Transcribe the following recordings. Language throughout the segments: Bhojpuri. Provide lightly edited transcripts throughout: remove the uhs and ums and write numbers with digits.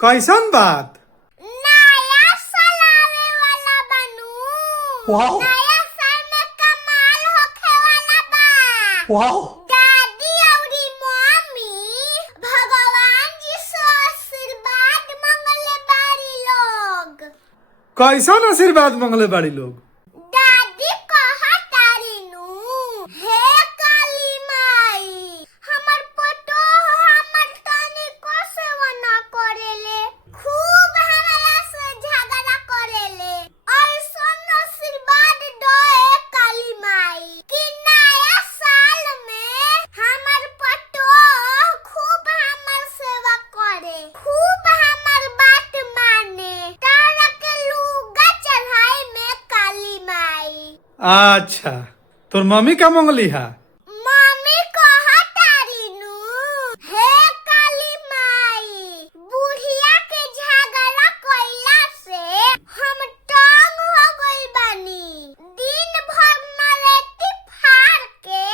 कैसन बात? नया साल आवे वाला बनू। वाओ नया साल में कमाल होखे वाला बा। वाओ दादी औरी मम्मी भगवान जी से आशीर्वाद मांगले बारी लोग। कैसन आशीर्वाद मांगले बाड़ी लोग? दादी कहा तारी नु, हे काली माई हमर पतो हमर तनिको सेवा ना करेले, खूब हमरा से झगड़ा करेले। ऐसन आशीर्वाद दो ए काली माई कि नया साल में हमर पतो खूब हमर सेवा करे, खूब हमर बात माने, तारा के लुगा चढ़ाई में काली माई। अच्छा तोर मम्मी का मंगली है? मम्मी कहा तारी नु, हे काली माई बुढ़िया के झगड़ा कइला से हम तंग हो गइल बानी। दिन भर मलेटी फाड़ के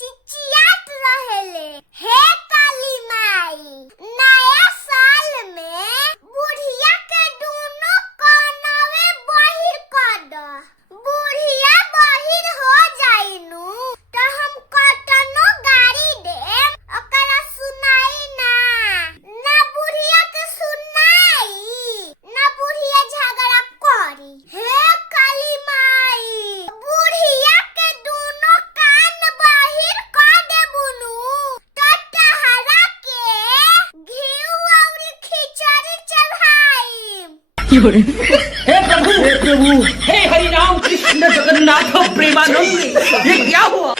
चिचियात रहेले। हे काली माई नया साल में बुढ़िया के दोनों कानवे बहिर कर दो। बुढ़िया बहिर हो जाई नु त हम कतनो गाड़ी देम ओकरा सुनाई ना बुढ़िया के सुनाई ना बुढ़िया झगड़ा करी। हे काली माई बुढ़िया के दोनों कान बहिर कर देबू नु त तहरा के घी औरी खिचड़ी चढ़ाई। हे प्रभु हे हरि राम कृष्ण जगन्नाथ प्रेमानंद, ये क्या हुआ?